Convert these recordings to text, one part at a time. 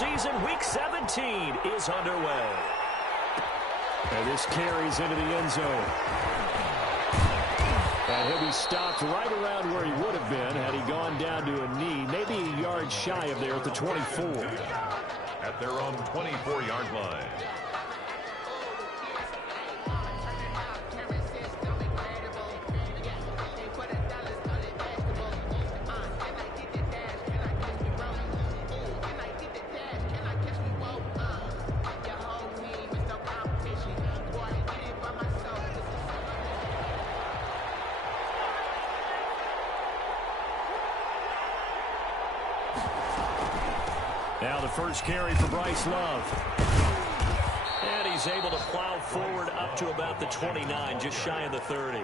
season. Week 17 is underway. And this carries into the end zone. And he'll be stopped right around where he would have been had he gone down to a knee, maybe a yard shy of there at the 24. At their own 24-yard line. Now the first carry for Bryce Love. And he's able to plow forward up to about the 29, just shy of the 30.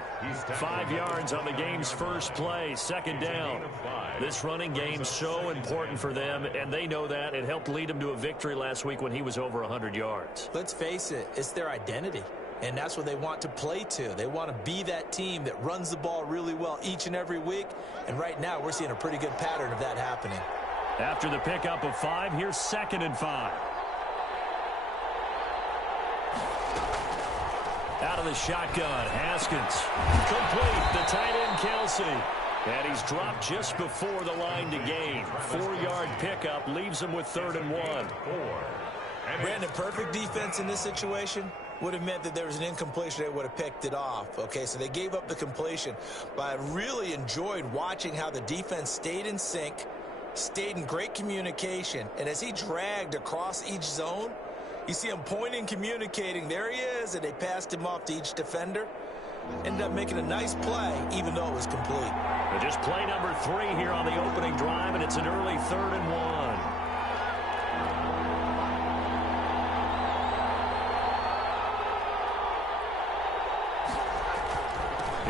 5 yards on the game's first play, second down. This running game so important for them, and they know that. It helped lead them to a victory last week when he was over 100 yards. Let's face it, it's their identity. And that's what they want to play to. They want to be that team that runs the ball really well each and every week. And right now, we're seeing a pretty good pattern of that happening. After the pickup of 5, here's 2nd and 5. Out of the shotgun, Haskins. Complete, the tight end, Kelsey. And he's dropped just before the line to gain. 4-yard pickup leaves him with 3rd and 1. Brandon, perfect defense in this situation would have meant that there was an incompletion. They would have picked it off. Okay, so they gave up the completion. But I really enjoyed watching how the defense stayed in sync, stayed in great communication, and as he dragged across each zone, you see him pointing, communicating. There he is, and they passed him off to each defender. Ended up making a nice play, even though it was complete. But just play number 3 here on the opening drive, and it's an early 3rd and 1.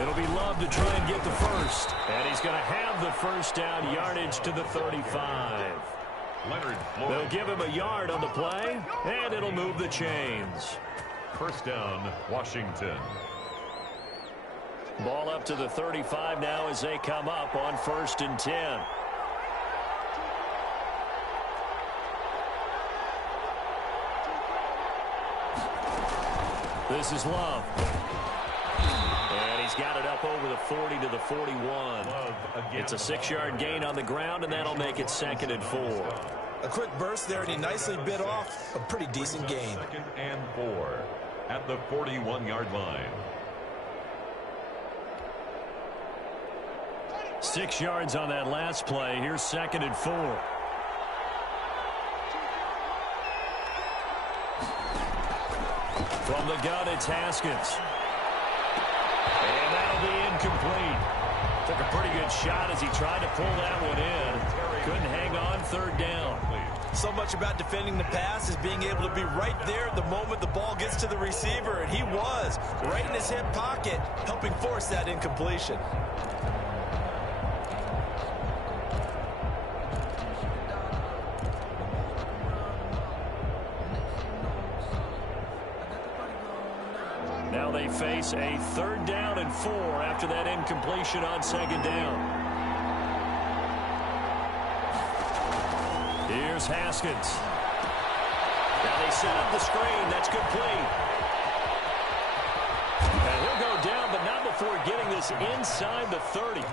It'll be Love to try and get the first. And he's going to have the first down, yardage to the 35. They'll give him a yard on the play, and it'll move the chains. First down, Washington. Ball up to the 35 now as they come up on 1st and 10. This is Love. And he's got it up over the 40 to the 41. It's a 6-yard gain on the ground, and that'll make it 2nd and 4. A quick burst there, and he nicely bit off a pretty decent gain. 2nd and 4 at the 41-yard line. 6 yards on that last play. Here's 2nd and 4. From the gun, it's Haskins. And that'll be incomplete. Took a pretty good shot as he tried to pull that one in. Couldn't hang on, 3rd down. So much about defending the pass is being able to be right there the moment the ball gets to the receiver, and he was right in his hip pocket, helping force that incompletion. Now they face a 3rd down and 4 after that incompletion on 2nd down. Here's Haskins. Now they set up the screen. That's complete. And he'll go down, but not before getting this inside the 30.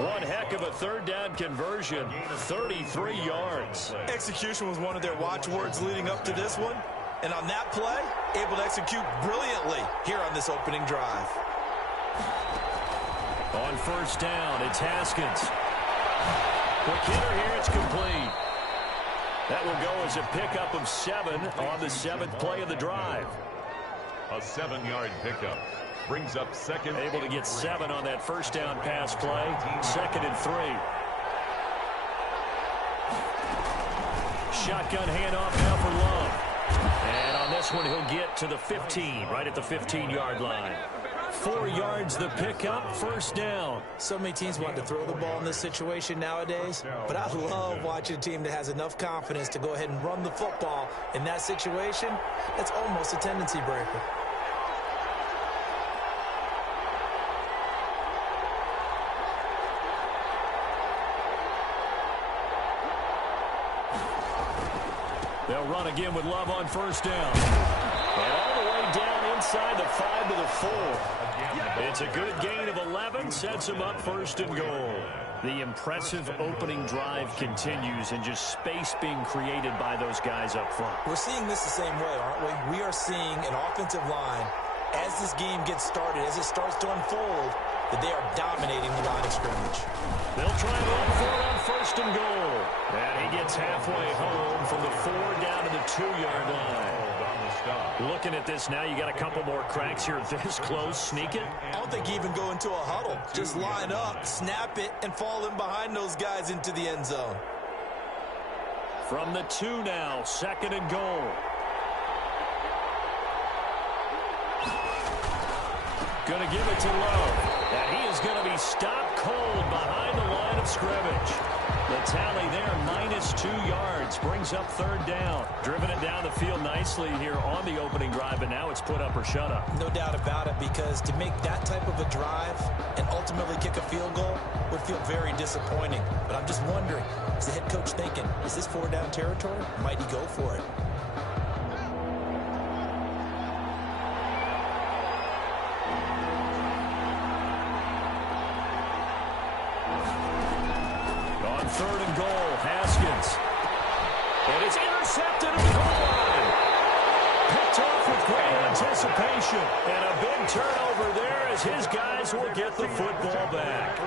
One heck of a 3rd down conversion. 33 yards. Execution was one of their watchwords leading up to this one. And on that play, able to execute brilliantly here on this opening drive. On 1st down, it's Haskins. Quick hitter here, it's complete. That will go as a pickup of 7 on the 7th play of the drive. A 7-yard pickup brings up 2nd. Able to get 7 on that 1st down pass play. 2nd and 3. Shotgun handoff now for Love. And on this one, he'll get to the 15, right at the 15-yard line. 4 yards the pickup, 1st down. So many teams want to throw the ball in this situation nowadays, but I love watching a team that has enough confidence to go ahead and run the football in that situation. That's almost a tendency breaker. They'll run again with Love on first down. And all the way down inside the 5 to the 4. It's a good gain of 11, sets them up first and goal. The impressive opening drive continues and just space being created by those guys up front. We're seeing this the same way, aren't we? We are seeing an offensive line, as this game gets started, as it starts to unfold, that they are dominating the line of scrimmage. They'll try and run for it on first and goal. And he gets halfway home from the 4 down to the 2-yard line. Looking at this now, you got a couple more cracks here this close. Sneak it. I don't think you even go into a huddle. Just line up, snap it, and fall in behind those guys into the end zone. From the 2 now, second and goal. Going to give it to Love. And he is going to be stopped cold behind the line of scrimmage. The tally there, -2 yards, brings up third down. Driven it down the field nicely here on the opening drive, but now it's put up or shut up. No doubt about it, because to make that type of a drive and ultimately kick a field goal would feel very disappointing. But I'm just wondering, is the head coach thinking, is this 4-down territory? Might he go for it? Third and goal, Haskins. And it's intercepted at the goal line. Picked off with great anticipation. And a big turnover there as his guys will get the football back.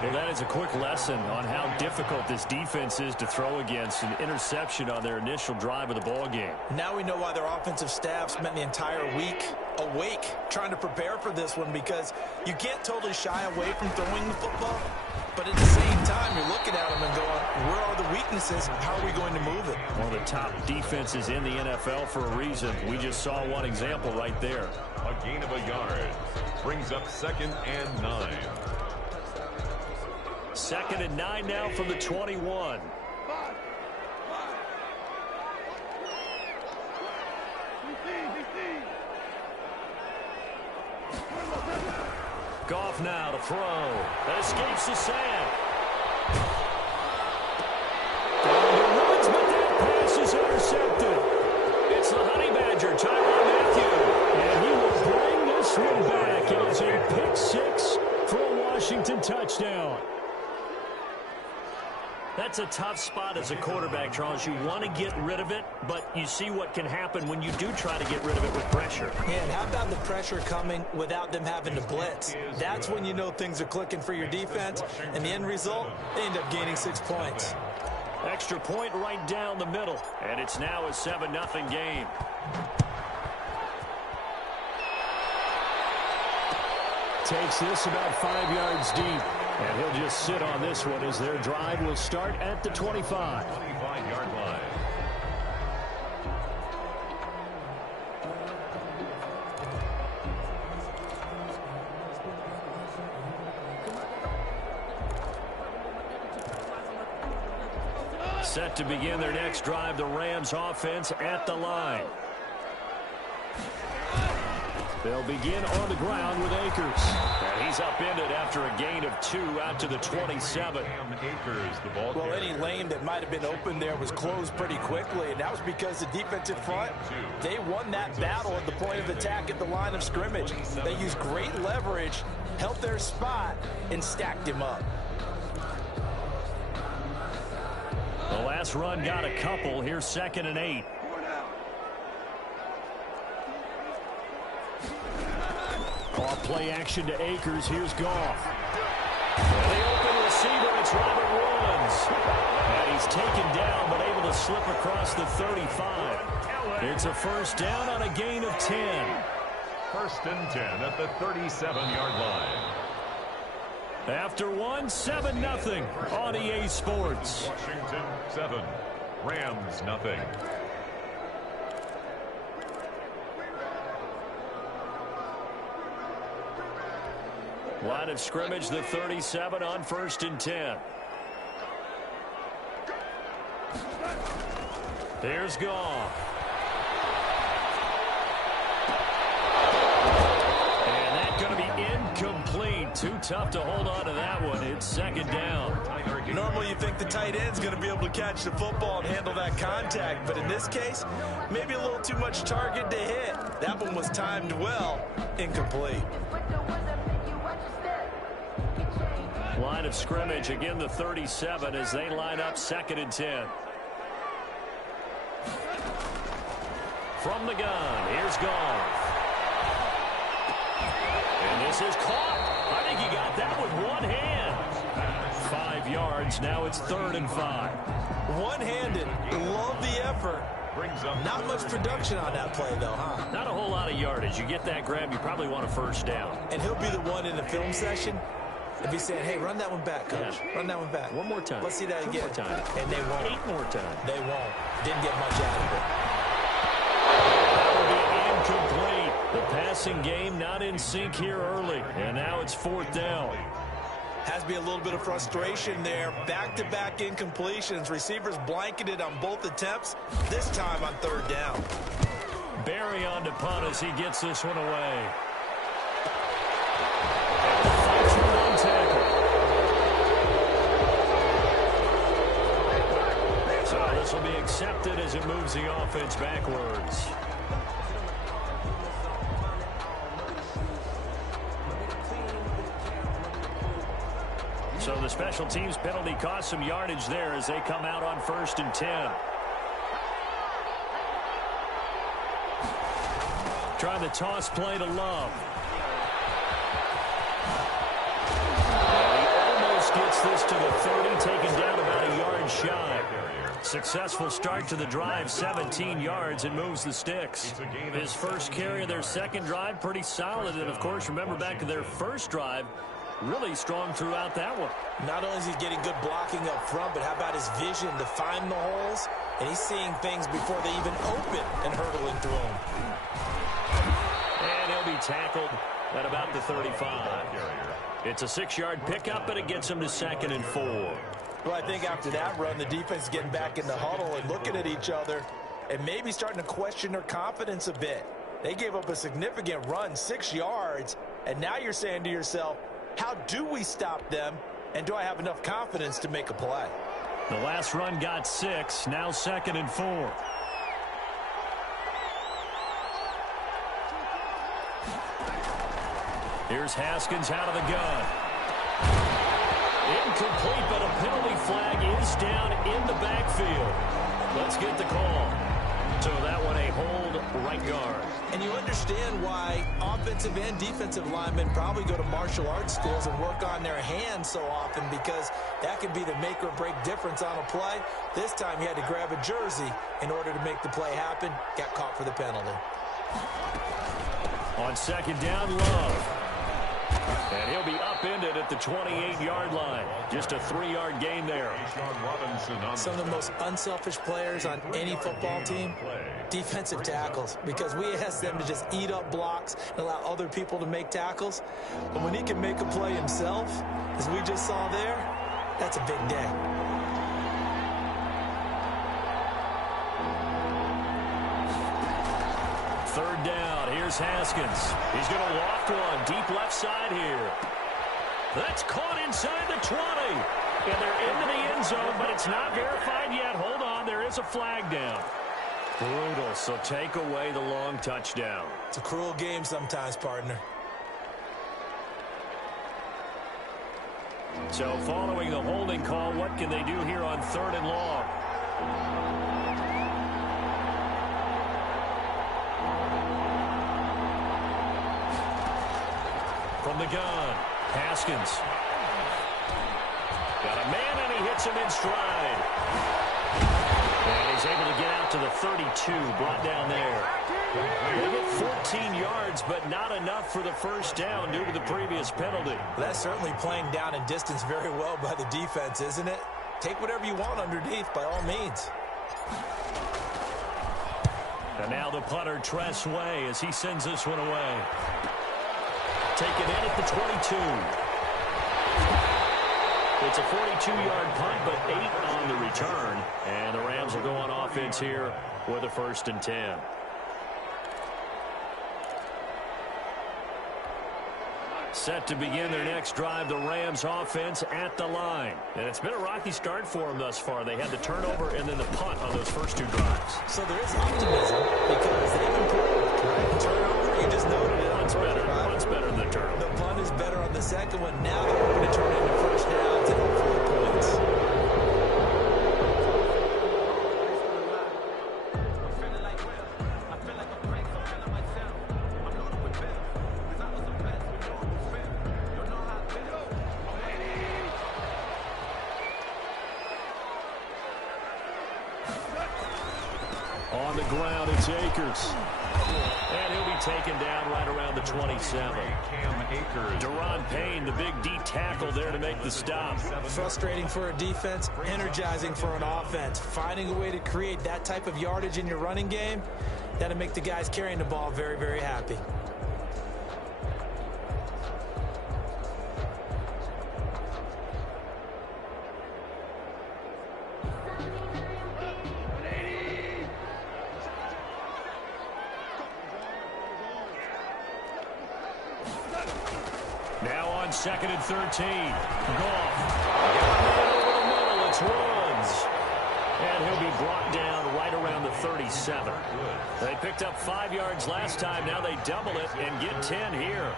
Well, that is a quick lesson on how difficult this defense is to throw against. An interception on their initial drive of the ball game. Now we know why their offensive staff spent the entire week awake trying to prepare for this one, because you can't totally shy away from throwing the football. But at the same time, you're looking at them and going, where are the weaknesses? How are we going to move it? One of the top defenses in the NFL for a reason. We just saw one example right there. A gain of a yard. Brings up 2nd and 9. 2nd and 9 now from the 21. Goff now to throw. That escapes the sand. Down the woods, but that pass is intercepted. It's the Honey Badger, Tyrann Mathieu. And he will bring this one back. It is a pick 6 for a Washington touchdown. That's a tough spot as a quarterback, Charles. You want to get rid of it, but you see what can happen when you do try to get rid of it with pressure. Yeah, and how about the pressure coming without them having to blitz? That's when you know things are clicking for your defense, and the end result, they end up gaining 6 points. Extra point right down the middle, and it's now a 7-0 game. Takes this about 5 yards deep. And he'll just sit on this one as their drive will start at the 25. 25-yard line. Set to begin their next drive, the Rams offense at the line. They'll begin on the ground with Akers. And he's upended after a gain of 2 out to the 27. Akers, the ball Well, any lane that might have been open there was closed pretty quickly, and that was because the defensive front, they won that battle at the point of attack at the line of scrimmage. They used great leverage, held their spot, and stacked him up. The last run got a couple. Here's 2nd and 8. Off play action to Akers. Here's Goff. And the open receiver, it's Robert Woods. And he's taken down, but able to slip across the 35. It's a first down on a gain of 10. 1st and 10 at the 37-yard line. After 7-0 on EA Sports. Washington 7, Rams nothing. Line of scrimmage, the 37 on 1st and 10. Here's Goff. And that's going to be incomplete. Too tough to hold on to that one. It's second down. Normally you think the tight end's going to be able to catch the football and handle that contact, but in this case, maybe a little too much target to hit. That one was timed well. Incomplete. Line of scrimmage, again the 37 as they line up 2nd and 10. From the gun, here's Goff. And this is caught. I think he got that with one hand. 5 yards, now it's 3rd and 5. One-handed, love the effort. Not much production on that play, though, huh? Not a whole lot of yardage. You get that grab, you probably want a first down. And he'll be the one in the film session if he's saying, hey, run that one back, coach. Yeah. Run that one back. One more time. Let's see that again. 2 more time. And they won't. 8 more times. They won't. Didn't get much out of it. That will be incomplete. The passing game not in sync here early. And now it's 4th down. Has to be a little bit of frustration there. Back-to-back incompletions. Receivers blanketed on both attempts. This time on 3rd down. Barry on to punt as he gets this one away. So this will be accepted as it moves the offense backwards. So the special teams penalty cost some yardage there as they come out on 1st and 10. Try the toss play to Love. Gets this to the 30, taken down about a yard shy. Successful start to the drive, 17 yards, and moves the sticks. His first carry of their second drive, pretty solid. And, of course, remember back to their first drive, really strong throughout that one. Not only is he getting good blocking up front, but how about his vision to find the holes? And he's seeing things before they even open and hurdling through them. And he'll be tackled at about the 35. It's a 6-yard pickup, and it gets him to 2nd and 4. Well, I think after that run, the defense is getting back in the huddle and looking at each other and maybe starting to question their confidence a bit. They gave up a significant run, 6 yards, and now you're saying to yourself, how do we stop them, and do I have enough confidence to make a play? The last run got 6, now 2nd and 4. Here's Haskins out of the gun. Incomplete, but a penalty flag is down in the backfield. Let's get the call. So that one a hold right guard. And you understand why offensive and defensive linemen probably go to martial arts schools and work on their hands so often, because that can be the make or break difference on a play. This time he had to grab a jersey in order to make the play happen. Got caught for the penalty. On 2nd down, Love. And he'll be upended at the 28-yard line. Just a 3-yard gain there. Some of the most unselfish players on any football team, defensive tackles, because we ask them to just eat up blocks and allow other people to make tackles. But when he can make a play himself, as we just saw there, that's a big day. Third down, here's Haskins. He's going to loft one deep left side here. That's caught inside the 20. And they're into the end zone, but it's not verified yet. Hold on, there is a flag down. Brutal, so take away the long touchdown. It's a cruel game sometimes, partner. So following the holding call, what can they do here on 3rd and long? From the gun, Haskins. Got a man, and he hits him in stride. And he's able to get out to the 32, brought down there. They get 14 yards, but not enough for the first down due to the previous penalty. That's certainly playing down in distance very well by the defense, isn't it? Take whatever you want underneath, by all means. And now the punter, Tress Way, as he sends this one away. Taken in at the 22. It's a 42-yard punt, but 8 on the return. And the Rams will go on offense here with a 1st and 10. Set to begin their next drive, the Rams offense at the line. And it's been a rocky start for them thus far. They had the turnover and then the punt on those first two drives. So there is optimism because they've improved, right? Turnover, you just noted it. Punt's better than the turnover. The punt is better on the second one. Now they're hoping to turn into first downs and hopefully points. On the ground, it's Akers. And he'll be taken down right around the 27. Deron Payne, the big D tackle there to make the stop. Frustrating for a defense, energizing for an offense. Finding a way to create that type of yardage in your running game, that'll make the guys carrying the ball very, very happy. Now on 2nd and 13. Goff. Over the middle, it's Woods. And he'll be brought down right around the 37. They picked up 5 yards last time. Now they double it and get 10 here.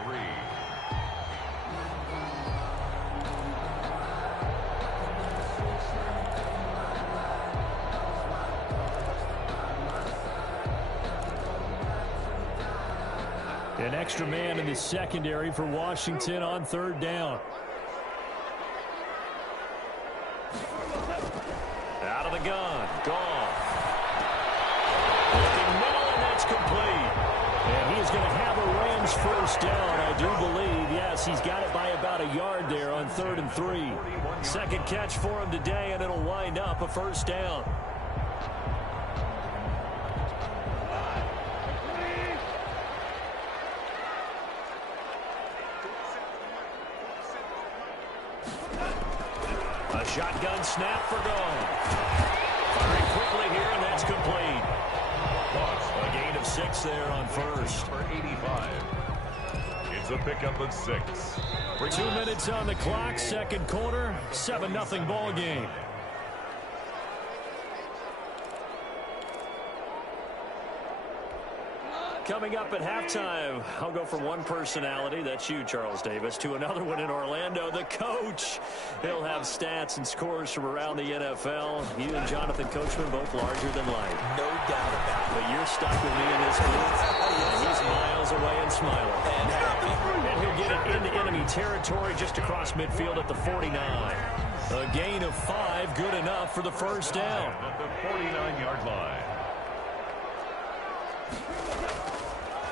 An extra man in the secondary for Washington on 3rd down. Out of the gun. Goff. Looking middle, and that's complete. And he's going to have a Rams first down, I do believe. Yes, he's got it by about a yard there on 3rd and 3. Second catch for him today, and it'll wind up a first down. A shotgun snap for Goff. Firing quickly here, and that's complete. A gain of 6 there on first. For 85. It's a pickup of 6. 2 minutes on the clock, second quarter, 7-0 ball game. Coming up at halftime, I'll go from one personality, that's you, Charles Davis, to another one in Orlando, the coach. He'll have stats and scores from around the NFL. You and Jonathan Coachman both larger than life. No doubt about it. But you're stuck with me in this booth. He's miles away and smiling. And happy. And he'll get it into enemy territory just across midfield at the 49. A gain of 5, good enough for the first down. At the 49-yard line.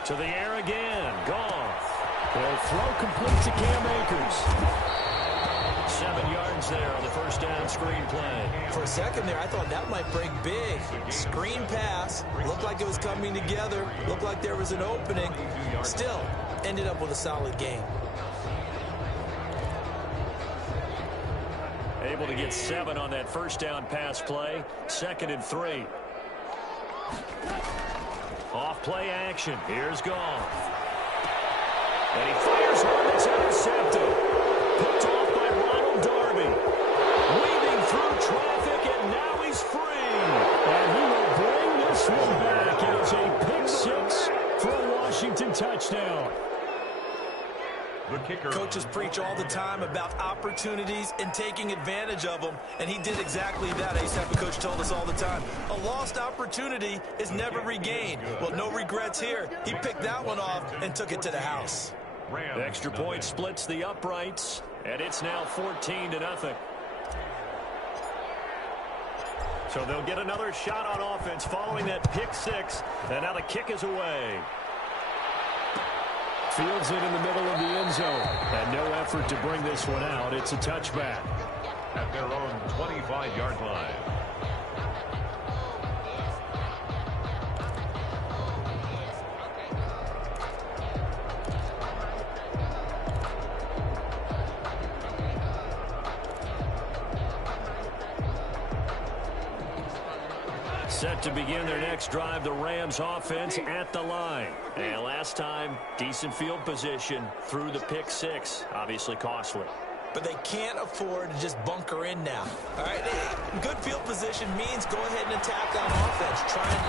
To the air again. Goff. They'll throw complete to Cam Akers. 7 yards there on the first down screen play. For a second there, I thought that might break big. Screen pass. Looked like it was coming together. Looked like there was an opening. Still, ended up with a solid game. Able to get 7 on that first down pass play. 2nd and 3. Off play action. Here's Goff. And he fires one that's intercepted. Picked off by Ronald Darby. Weaving through traffic, and now he's free. And he will bring this one back. And it's a pick 6 for a Washington touchdown. The kicker. Coaches preach all the time about opportunities and taking advantage of them, and he did exactly that. Ace Happy Coach told us all the time. A lost opportunity is never regained. Well, no regrets here. He picked that one off and took it to the house. The extra point splits the uprights, and it's now 14-0. So they'll get another shot on offense following that pick 6, and now the kick is away. Fields it in the middle of the end zone. And no effort to bring this one out. It's a touchback. At their own 25-yard line. Set to begin their next drive, the Rams offense at the line. And last time, decent field position through the pick six. Obviously costly. But they can't afford to just bunker in now. All right, good field position means go ahead and attack on offense.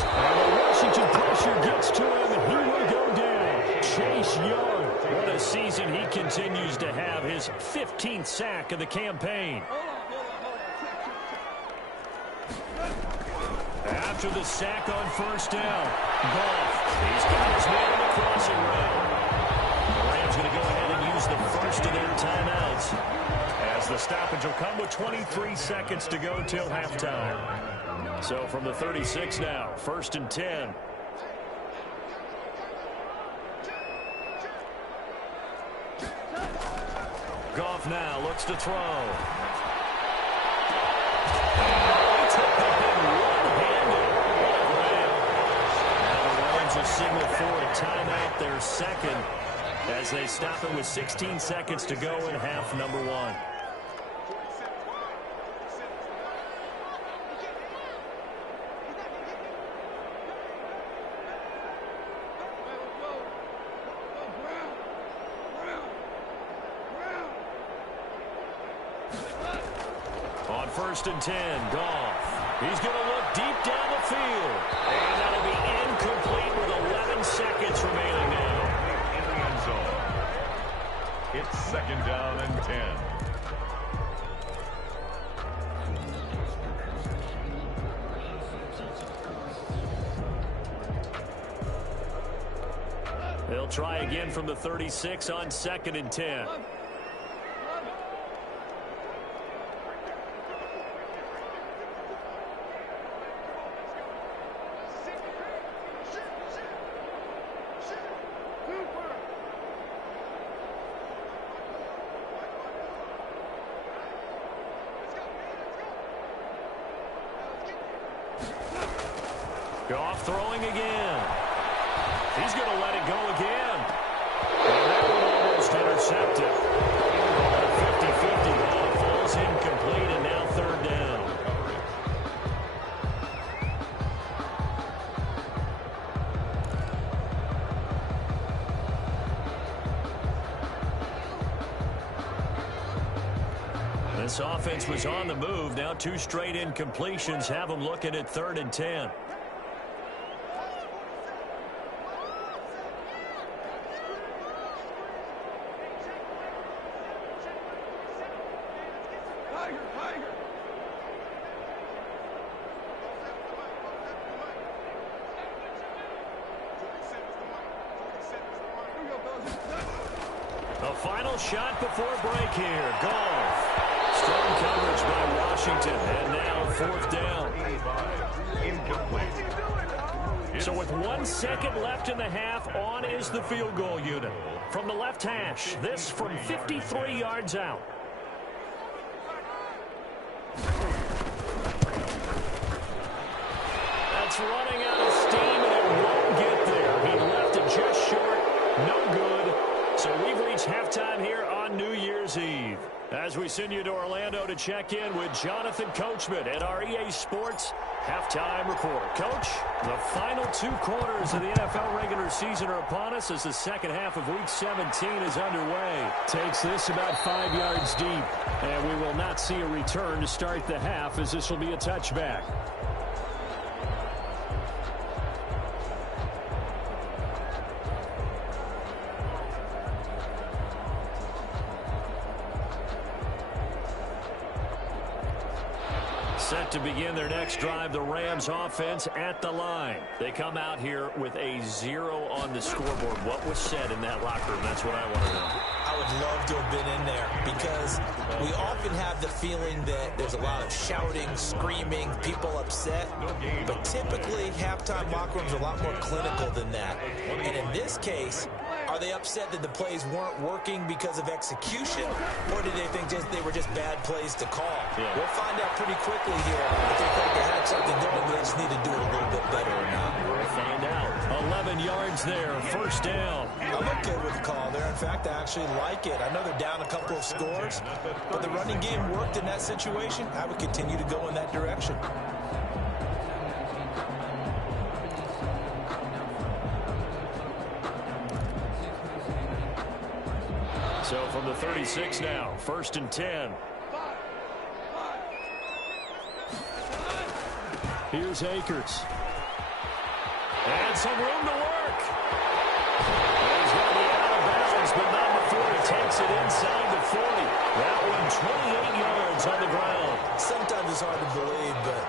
And the Washington pressure gets to him, and he will go down. Chase Young. What a season he continues to have. His 15th sack of the campaign. After the sack on first down, Goff. He's got his man in the crossing route. The Rams going to go ahead and use the first of their timeouts, as the stoppage will come with 23 seconds to go till halftime. So from the 36 now, 1st and 10. Goff now looks to throw. A signal for a timeout, their second, as they stop it with 16 seconds to go in half number one. On 1st and 10, Goff. He's going to look deep down the field. And that'll be incomplete with 11 seconds remaining now. In the end zone. It's 2nd down and 10. They'll try again from the 36 on 2nd and 10. Goff throwing again. He's going to let it go again. And that one almost intercepted. A 50-50 ball falls incomplete, and now 3rd down. This offense was on the move. Now 2 straight incompletions have them looking at 3rd and 10. The final shot before break here. Goff. Strong coverage by Washington. And now 4th down. Incomplete. So with 1 second left in the half, on is the field goal unit. From the left hash, this from 53 yards out. That's running out of steam, and it won't get there. He left it just short. No good. So we've reached halftime here on New Year's Eve. As we send you to Orlando to check in with Jonathan Coachman at our EA Sports Halftime Report. Coach, the final 2 quarters of the NFL regular season are upon us as the second half of Week 17 is underway. Takes this about 5 yards deep, and we will not see a return to start the half, as this will be a touchback. Set to begin their next drive, the Rams offense at the line. They come out here with a 0 on the scoreboard. What was said in that locker room? That's what I want to know. I would love to have been in there, because we often have the feeling that there's a lot of shouting, screaming, people upset. But typically, halftime locker rooms are a lot more clinical than that. And in this case, are they upset that the plays weren't working because of execution, or did they think they were just bad plays to call? Yeah. We'll find out pretty quickly here if they think they had something different, but they just need to do it a little bit better or not. We'll find out. 11 yards there, 1st down. I'm okay with the call there. In fact, I actually like it. I know they're down a couple of scores, but the running game worked in that situation. I would continue to go in that direction. So from the 36 now, 1st and 10. Here's Akers. And some room to work. He's going to be out of bounds, but not before he takes it inside the 40. That one 28 yards on the ground. Sometimes it's hard to believe, but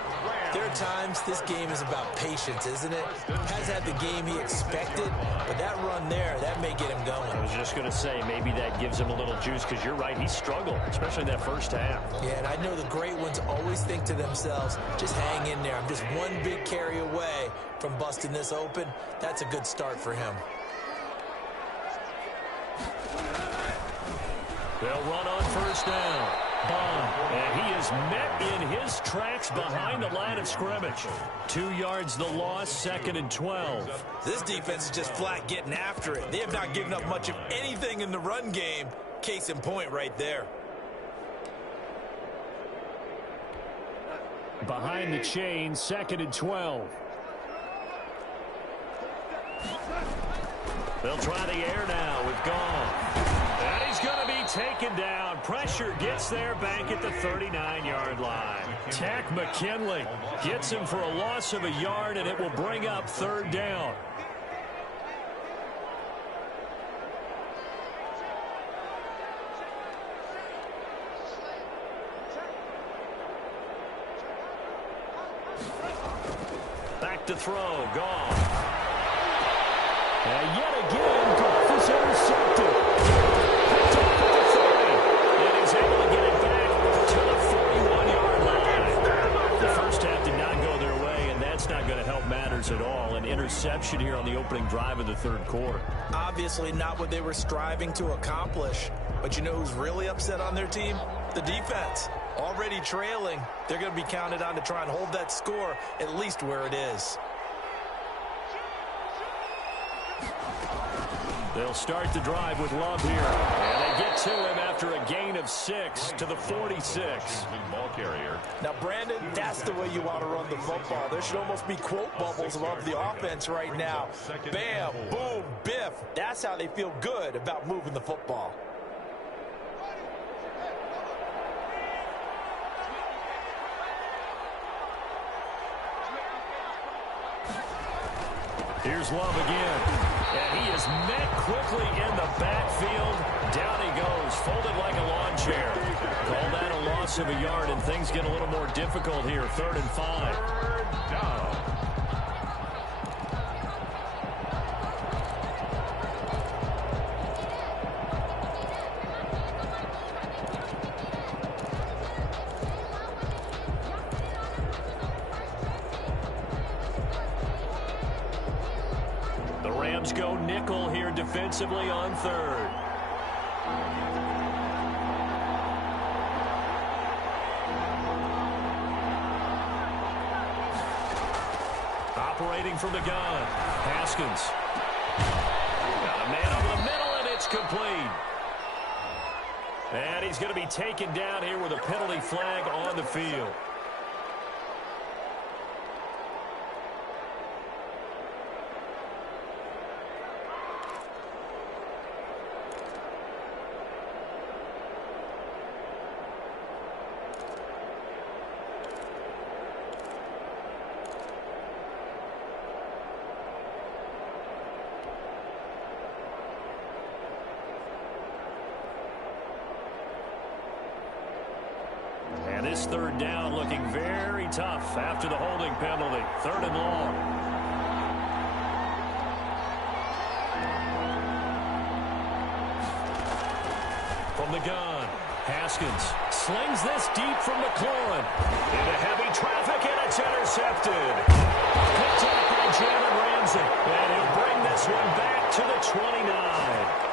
there are times this game is about patience, isn't it? Has had the game he expected, but that run there, that may get him going. I was just going to say, maybe that gives him a little juice, because you're right, he struggled, especially in that first half. Yeah, and I know the great ones always think to themselves, just hang in there. I'm just one big carry away from busting this open. That's a good start for him. They'll run on 1st down. Bond, and he is met in his tracks behind the line of scrimmage. 2 yards the loss, 2nd and 12. This defense is just flat getting after it. They have not given up much of anything in the run game. Case in point right there. Behind the chain, 2nd and 12. They'll try the air now with Goff. And he's going to be taken down. Pressure gets there back at the 39-yard line. Tack McKinley gets him for a loss of a yard, and it will bring up 3rd down. Back to throw, Goff. And yet again, Goff is intercepted. Picked off at the 30. And he's able to get it back to the 41-yard line. The first half did not go their way, and that's not going to help matters at all. An interception here on the opening drive of the 3rd quarter. Obviously not what they were striving to accomplish. But you know who's really upset on their team? The defense. Already trailing. They're going to be counted on to try and hold that score at least where it is. They'll start the drive with Love here. And they get to him after a gain of 6 to the 46. Ball carrier. Now, Brandon, that's the way you want to run the football. There should almost be quote bubbles above the offense right now. Bam, boom, biff. That's how they feel good about moving the football. Here's Love again. And he is met quickly in the backfield. Down he goes, folded like a lawn chair. Call that a loss of a yard, and things get a little more difficult here. 3rd and 5. 3rd down. Go nickel here defensively on 3rd. Operating from the gun, Haskins. Got a man over the middle, and it's complete. And he's going to be taken down here with a penalty flag on the field. This 3rd down looking very tough after the holding penalty. 3rd and long. From the gun, Haskins slings this deep from McLaurin. Into heavy traffic, and it's intercepted. Picked up by Jalen Ramsey. And he'll bring this one back to the 29.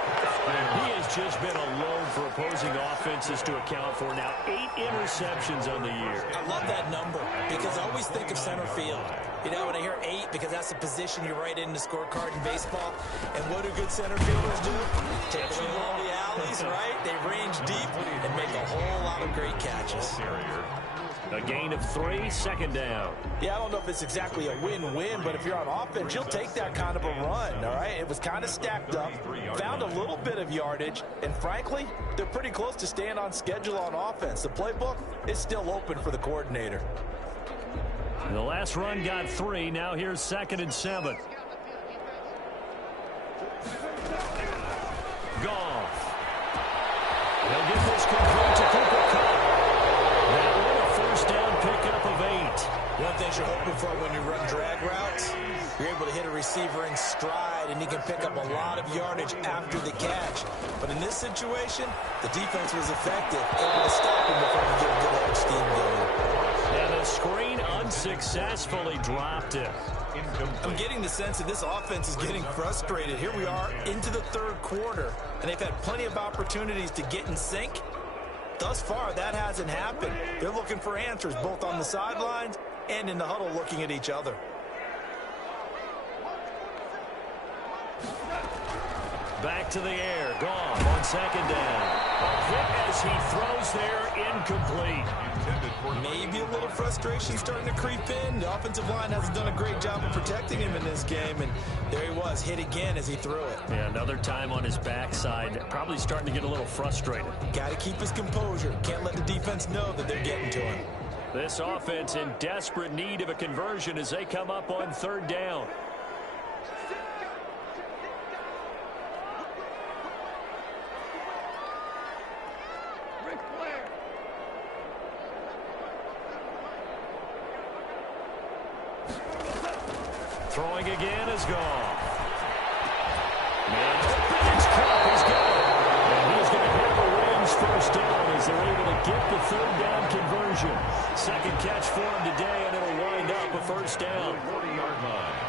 He has just been a load for opposing offenses to account for. Now 8 interceptions on the year. I love that number because I always think of center field. You know, when I hear 8, because that's the position you write in the scorecard in baseball. And what do good center fielders do? Take away all the alleys, right? They range deep and make a whole lot of great catches. Carrier. A gain of 3, second down. Yeah, I don't know if it's exactly a win-win, but if you're on offense, you'll take that kind of a run, all right? It was kind of stacked up, found a little bit of yardage, and frankly, they're pretty close to staying on schedule on offense. The playbook is still open for the coordinator. The last run got 3. Now here's 2nd and 7. Goff. He'll get this complete to Cooper Kupp. That one a first down pickup of 8. One thing you're hoping for when you run drag routes, you're able to hit a receiver in stride, and he can pick up a lot of yardage after the catch. But in this situation, the defense was effective, able to stop him before he get a good edge steam going. And the screen unsuccessfully dropped it. I'm getting the sense that this offense is getting frustrated. Here we are into the third quarter, and they've had plenty of opportunities to get in sync. Thus far, that hasn't happened. They're looking for answers both on the sidelines and in the huddle looking at each other. Back to the air. Goff on 2nd down. A hit as he throws there, incomplete. Maybe a little frustration starting to creep in. The offensive line hasn't done a great job of protecting him in this game, and there he was, hit again as he threw it. Yeah, another time on his backside. Probably starting to get a little frustrated. Got to keep his composure. Can't let the defense know that they're getting to him. This offense in desperate need of a conversion as they come up on 3rd down. Throwing again is Goff. And open, it's Kupp. He's got it. And he's going to have a Rams first down as they're able to get the 3rd down conversion. Second catch for him today, and it'll wind up a first down. 40-yard line.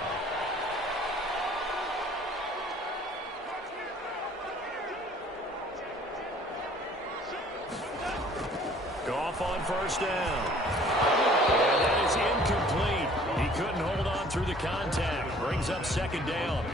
Goff on first down. And that is incomplete. He couldn't hold on through the contact. Brings up 2nd down.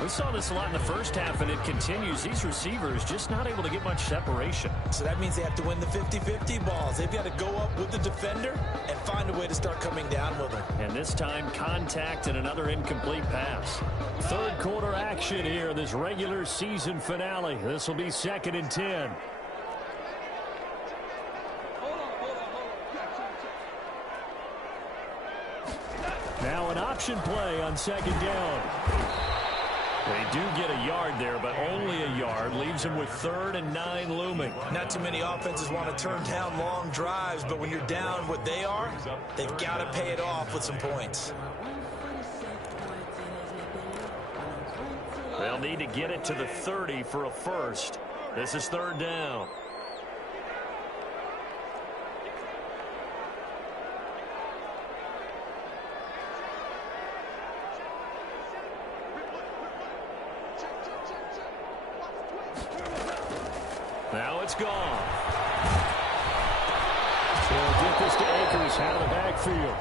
We saw this a lot in the first half, and it continues. These receivers just not able to get much separation. So that means they have to win the 50-50 balls. They've got to go up with the defender and find a way to start coming down with them. And this time, contact and another incomplete pass. Third quarter action here in this regular season finale. This will be 2nd and 10. Now an option play on 2nd down. They do get a yard there, but only a yard. Leaves them with 3rd and 9 looming. Not too many offenses want to turn down long drives, but when you're down what they are, they've got to pay it off with some points. They'll need to get it to the 30 for a first. This is 3rd down. Now it's gone. So get this to Akers out of the backfield.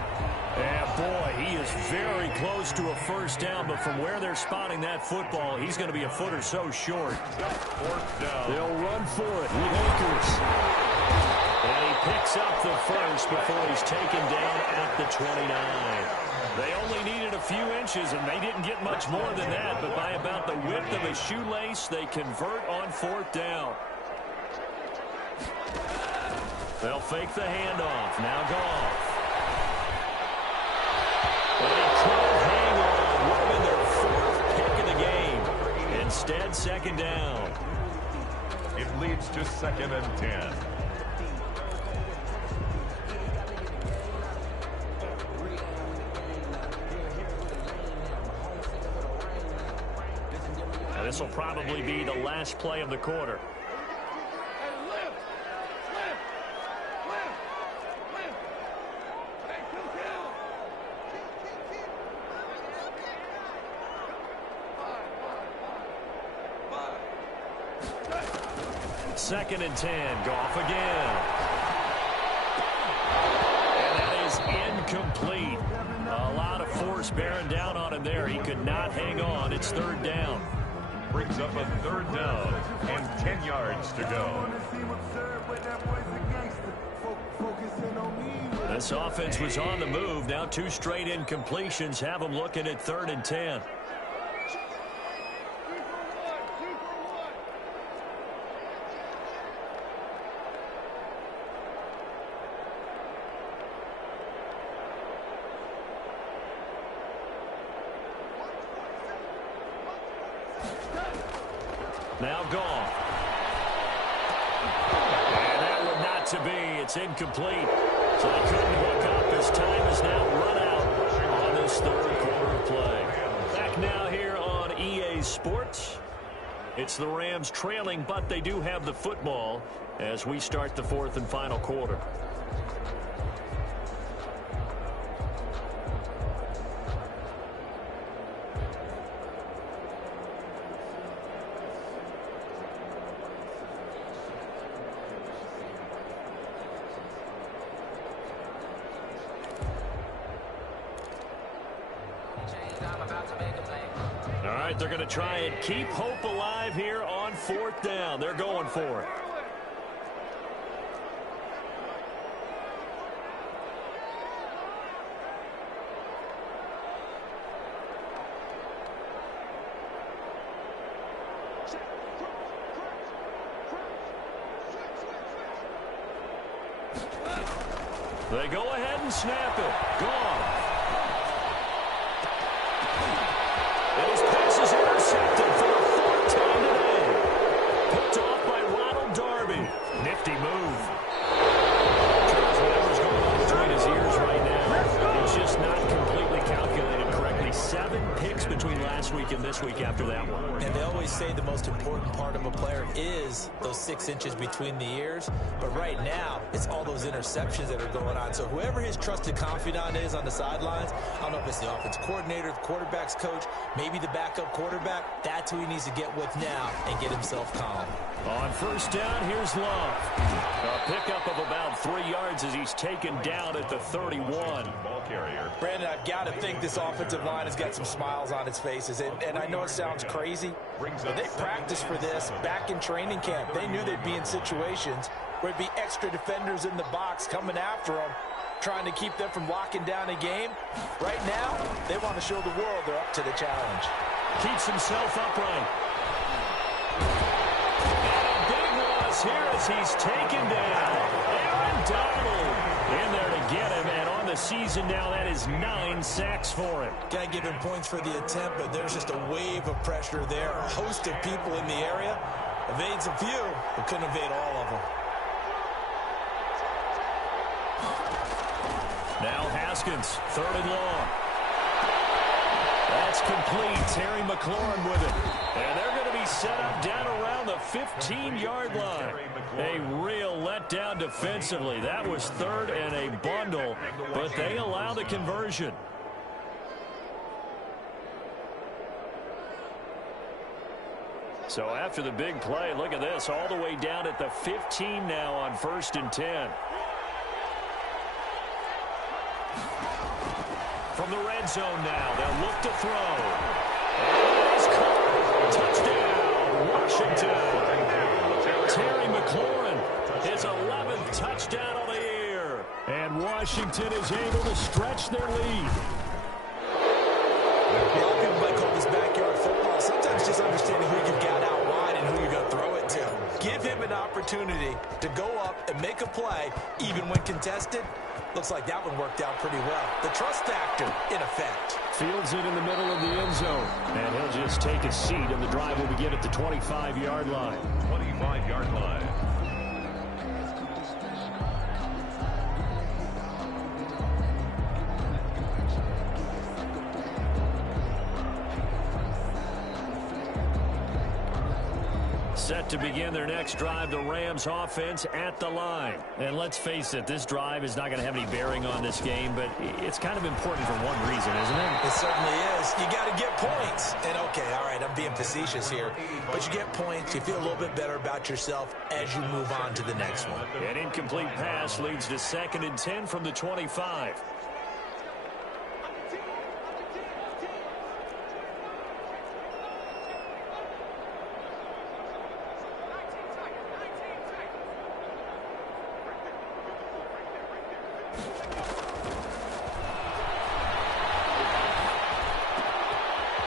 And boy, he is very close to a first down, but from where they're spotting that football, he's going to be a foot or so short. They'll run for it with Akers. And he picks up the first before he's taken down at the 29. They only needed a few inches, and they didn't get much more than that, but by about the width of a shoelace, they convert on 4th down. They'll fake the handoff. Now Goff. They could hang on. Would have been their 4th pick of the game. Instead, 2nd down. It leads to 2nd and 10. Now, this will probably be the last play of the quarter. Second and 10. Goff again. And that is incomplete. A lot of force bearing down on him there. He could not hang on. It's 3rd down. Brings up a 3rd down and 10 yards to go. Focusing on me. This offense was on the move. Now 2 straight incompletions have them looking at 3rd and 10. Now gone. And that one not to be. It's incomplete. So they couldn't hook up. His time is now run out on this 3rd quarter of play. Back now here on EA Sports. It's the Rams trailing, but they do have the football as we start the 4th and final quarter. All right, they're going to try and keep hope alive here on 4th down. They're going for it. They go ahead and snap it. Gone. And his pass is intercepted for the 4th time today. Picked off by Ronald Darby. Nifty move. Charles, whatever's going on between his ears right now, it's just not completely calculated correctly. 7 picks between last week and this week after that one. And they always say the most important part of a player is those 6 inches between the ears. But right now, it's all those interceptions that are going on. So whoever his trusted confidant is on the sidelines, I don't know if it's the offense coordinator, the quarterback's coach, maybe the backup quarterback, that's who he needs to get with now and get himself calm. On 1st down, here's Love. A pickup of about 3 yards as he's taken down at the 31. Ball carrier. Brandon, I've got to think this offensive line has got some smiles on its faces. And I know it sounds crazy, but they practiced for this back in training camp. They knew they'd be in situations where it'd be extra defenders in the box coming after them, trying to keep them from locking down a game. Right now, they want to show the world they're up to the challenge. Keeps himself upright. And a big loss here as he's taken down. Aaron Donald in there to get him. And on the season now, that is 9 sacks for him. Got to give him points for the attempt, but there's just a wave of pressure there. A host of people in the area. Evades a few, but couldn't evade all of them. Now Haskins, 3rd and long. That's complete. Terry McLaurin with it. And they're going to be set up down around the 15-yard line. A real letdown defensively. That was 3rd and a bundle, but they allow the conversion. So after the big play, look at this, all the way down at the 15 now on 1st and 10. From the red zone now, they'll look to throw. And it's caught. Touchdown, Washington. Terry McLaurin, his 11th touchdown of the year. And Washington is able to stretch their lead. A lot of people might call this backyard football. Sometimes just understanding who you've got out wide and who you're going to throw it to. Give him an opportunity to go up and make a play, even when contested. Looks like that one worked out pretty well. The trust factor, in effect. Fields it in the middle of the end zone. And he'll just take a seat, and the drive will begin at the 25-yard line. 25-yard line. Set to begin their next drive, the Rams offense at the line. And let's face it, this drive is not going to have any bearing on this game, but it's kind of important for one reason, isn't it? It certainly is. You got to get points. And okay, all right, I'm being facetious here, but you get points, you feel a little bit better about yourself as you move on to the next one. An incomplete pass leads to 2nd and 10 from the 25.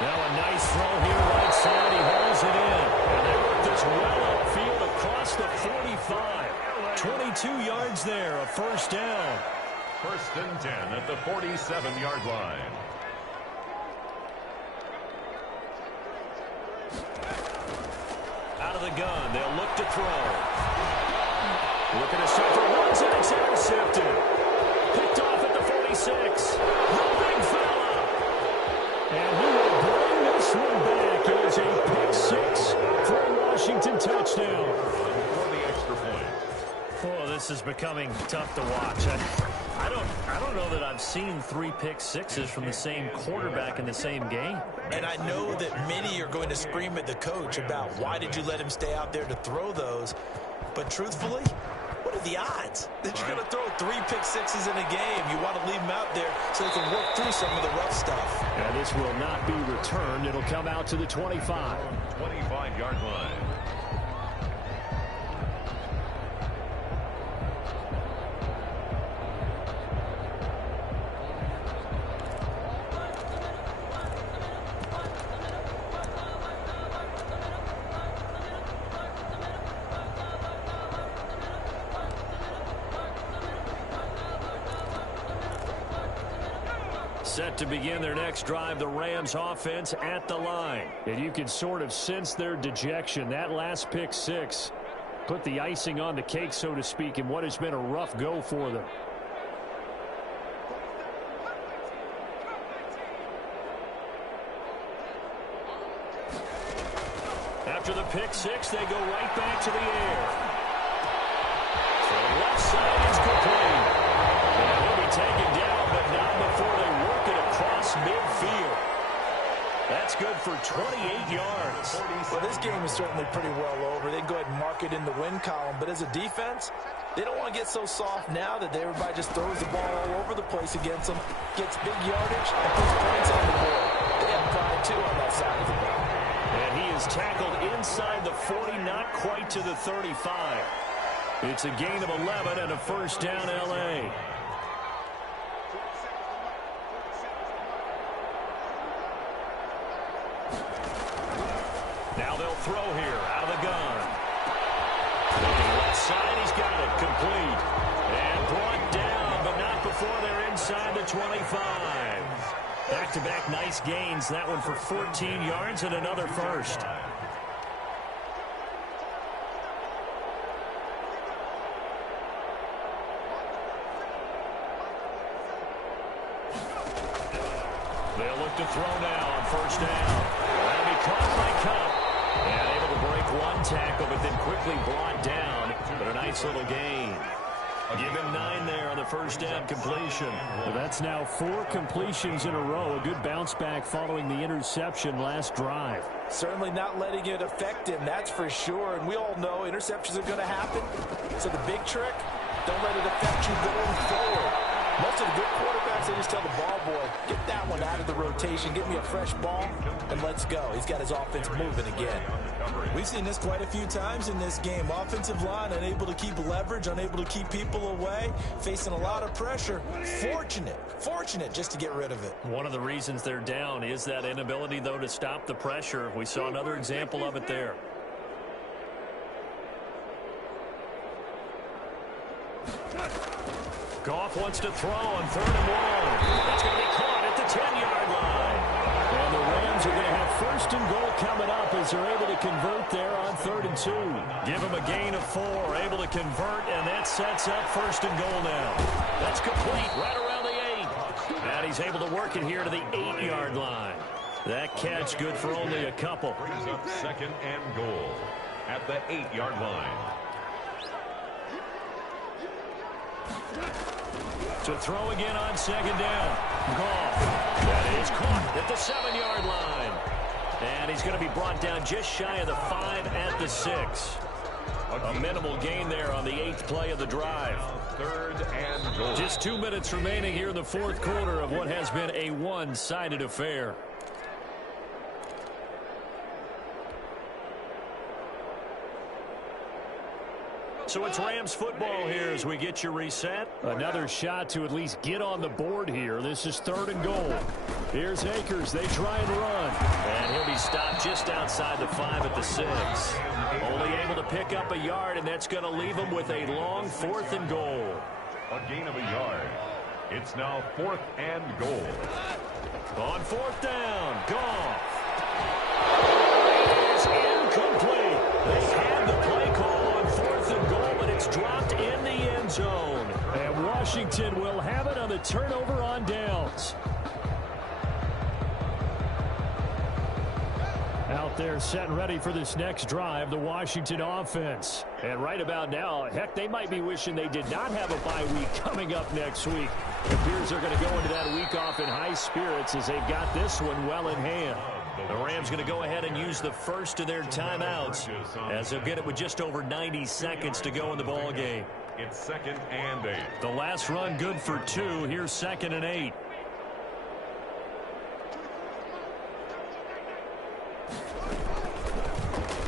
Now a nice throw here right side. He holds it in. And they work this well upfield across the 45. 22 yards there, a first down. 1st and 10 at the 47-yard line. Out of the gun, they'll look to throw. Looking to set for ones, and it's intercepted. Picked off at the 46. The big fella. And he will bring this one back. It is a pick six for a Washington touchdown. For the extra point. Oh, this is becoming tough to watch. I don't know that I've seen 3 pick sixes from the same quarterback in the same game. And I know that many are going to scream at the coach about why did you let him stay out there to throw those. But truthfully, what are the odds that you're going to throw 3 pick sixes in a game? You want to leave them out there so they can work through some of the rough stuff. And this will not be returned. It'll come out to the 25. 25-yard line. Set to begin their next drive, the Rams offense at the line. And you can sort of sense their dejection. That last pick six put the icing on the cake, so to speak, in what has been a rough go for them. After the pick six, they go right back to the air. So the left side is complete. And he'll be taken down, but not before they work it across midfield. That's good for 28 yards. Well, this game is certainly pretty well over. They can go ahead and mark it in the win column. But as a defense, they don't want to get so soft now that everybody just throws the ball all over the place against them, gets big yardage, and puts points on the board. They have pride, too, on that side of the ball. And he is tackled inside the 40, not quite to the 35. It's a gain of 11 and a first down, L.A. Now they'll throw here out of the gun. Looking left side, he's got it complete. And brought down, but not before they're inside the 25. Back-to-back nice gains. That one for 14 yards and another first. They'll look to throw now on first down. That'll be caught by Cup. And able to break one tackle, but then quickly brought down. But a nice little gain. Give him 9 there on the first down completion. Well, that's now 4 completions in a row. A good bounce back following the interception last drive. Certainly not letting it affect him, that's for sure. And we all know interceptions are going to happen. So the big trick, don't let it affect you going forward. Most of the good quarterbacks, they just tell the ball boy, get that one out of the rotation, get me a fresh ball, and let's go. He's got his offense moving again. We've seen this quite a few times in this game. Offensive line unable to keep leverage, unable to keep people away, facing a lot of pressure. Fortunate just to get rid of it. One of the reasons they're down is that inability, though, to stop the pressure. We saw another example of it there. Goff wants to throw on 3rd and 1. That's going to be caught at the 10-yard line. And the Rams are going to have 1st and goal coming up as they're able to convert there on 3rd and 2. Give them a gain of 4, able to convert, and that sets up 1st and goal now. That's complete right around the 8. And he's able to work it here to the 8-yard line. That catch good for only a couple. Brings up 2nd and goal at the 8-yard line. To throw again on 2nd down. Goff. That is caught at the 7-yard line. And he's going to be brought down just shy of the 5 at the 6. A minimal gain there on the 8th play of the drive. 3rd and goal. Just 2 minutes remaining here in the 4th quarter of what has been a one-sided affair. So it's Rams football here as we get you reset. Another shot to at least get on the board here. This is 3rd and goal. Here's Akers. They try and run. And he'll be stopped just outside the 5 at the 6. Only able to pick up a yard, and that's going to leave him with a long 4th and goal. A gain of a yard. It's now 4th and goal. On 4th down, Goff. It's incomplete. They had the play call on 4th and goal, but it's dropped in the end zone. And Washington will have it on the turnover on downs. Out there set and ready for this next drive, the Washington offense. And right about now, heck, they might be wishing they did not have a bye week coming up next week. It appears they're going to go into that week off in high spirits as they've got this one well in hand. The Rams going to go ahead and use the first of their timeouts as they'll get it with just over 90 seconds to go in the ball game. It's 2nd and 8. The last run good for 2. Here's 2nd and 8.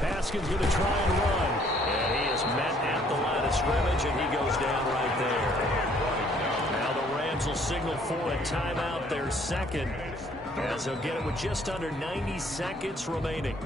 Haskins going to try and run. And he is met at the line of scrimmage, and he goes down right there. Now the Rams will signal for a timeout, their second, as they'll get it with just under 90 seconds remaining.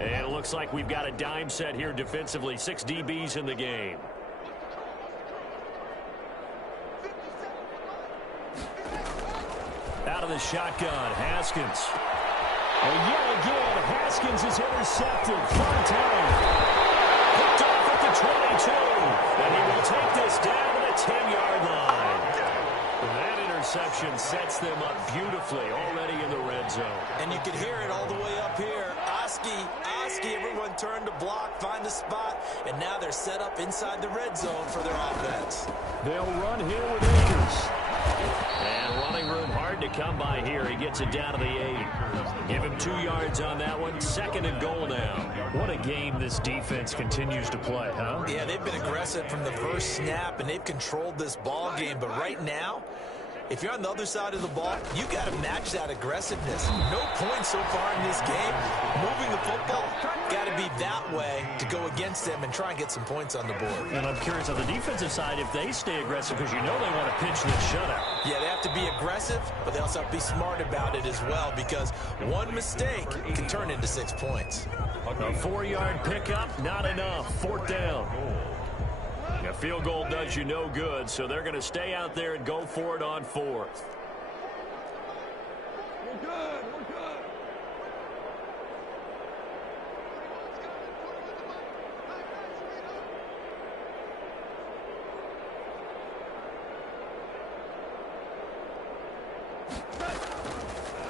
And it looks like we've got a dime set here defensively. 6 DBs in the game. Out of the shotgun, Haskins. And yet again, Haskins is intercepted. 3rd down. Hooked off at the 22. And he will take this down to the 10-yard line. That interception sets them up beautifully already in the red zone. And you can hear it all the way up here. Oski, everyone turned to block, find a spot, and now they're set up inside the red zone for their offense. They'll run here with Akers. And running room hard to come by here. He gets it down to the 8. Give him 2 yards on that one. 2nd and goal now. What a game this defense continues to play, huh? Yeah, they've been aggressive from the first snap, and they've controlled this ball game. But right now, if you're on the other side of the ball, you got to match that aggressiveness. No points so far in this game. Moving the football, got to be that way to go against them and try and get some points on the board. And I'm curious on the defensive side if they stay aggressive because you know they want to pitch this shutout. Yeah, they have to be aggressive, but they also have to be smart about it as well because one mistake can turn into 6 points. A 4-yard pickup, not enough. 4th down. A field goal does you no good, so they're going to stay out there and go for it on 4th. We're good.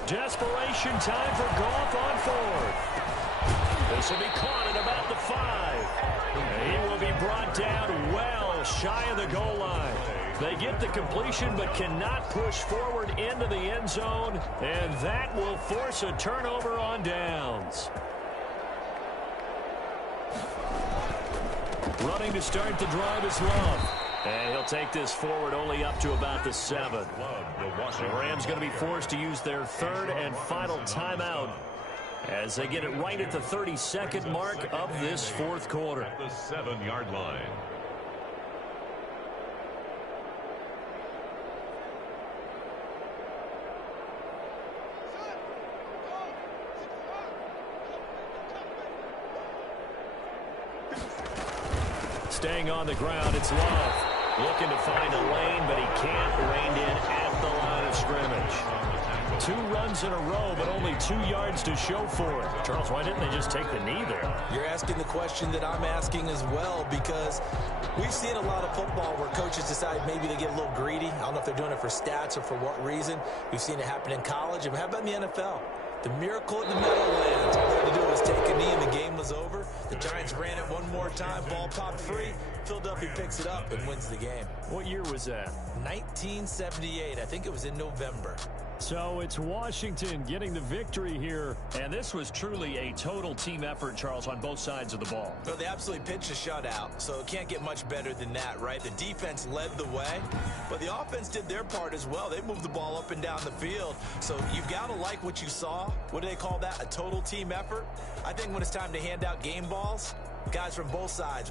Desperation time for Goff on 4th. This will be caught at about the 5. He will be brought down well shy of the goal line. They get the completion but cannot push forward into the end zone, and that will force a turnover on downs. Running to start the drive is Love. And he'll take this forward only up to about the 7. The Rams going to be forced to use their 3rd and final timeout as they get it right at the 32nd mark of this 4th quarter. At the 7-yard line. Staying on the ground, it's Love. Looking to find a lane, but he can't rein in at the line of scrimmage. 2 runs in a row, but only 2 yards to show for it. Charles, why didn't they just take the knee there? You're asking the question that I'm asking as well, because we've seen a lot of football where coaches decide maybe they get a little greedy. I don't know if they're doing it for stats or for what reason. We've seen it happen in college. And how about in the NFL? The miracle in the Meadowlands. All they had to do was take a knee and the game was over. The Giants ran it one more time. Ball popped free. Philadelphia picks it up and wins the game. What year was that? 1978. I think it was in November. So it's Washington getting the victory here. And this was truly a total team effort, Charles, on both sides of the ball. Well, they absolutely pitched a shutout, so it can't get much better than that, right? The defense led the way, but the offense did their part as well. They moved the ball up and down the field, so you've got to like what you saw. What do they call that? A total team effort? I think when it's time to hand out game balls, guys from both sides